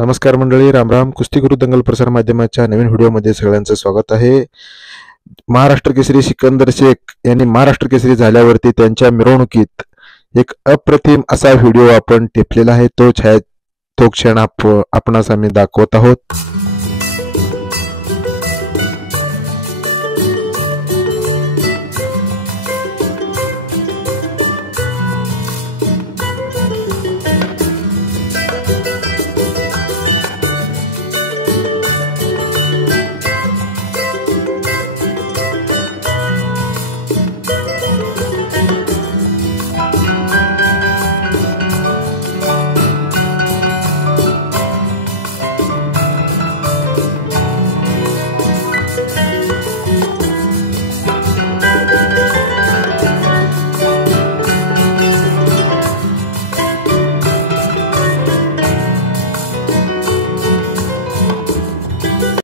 नमस्कार मंडळी, रामराम. कुस्तीगुरु दंगल प्रसार माध्यमाच्या नवीन व्हिडिओमध्ये सगळ्यांचं स्वागत आहे. महाराष्ट्र केसरी सिकंदर शेख यांनी महाराष्ट्र केसरी झाल्यावरती त्यांच्या मिरवणुकीत एक अप्रतिम असा व्हिडिओ आपण टिपलेला आहे. तो क्षण आपणास आम्ही दाखवत आहोत.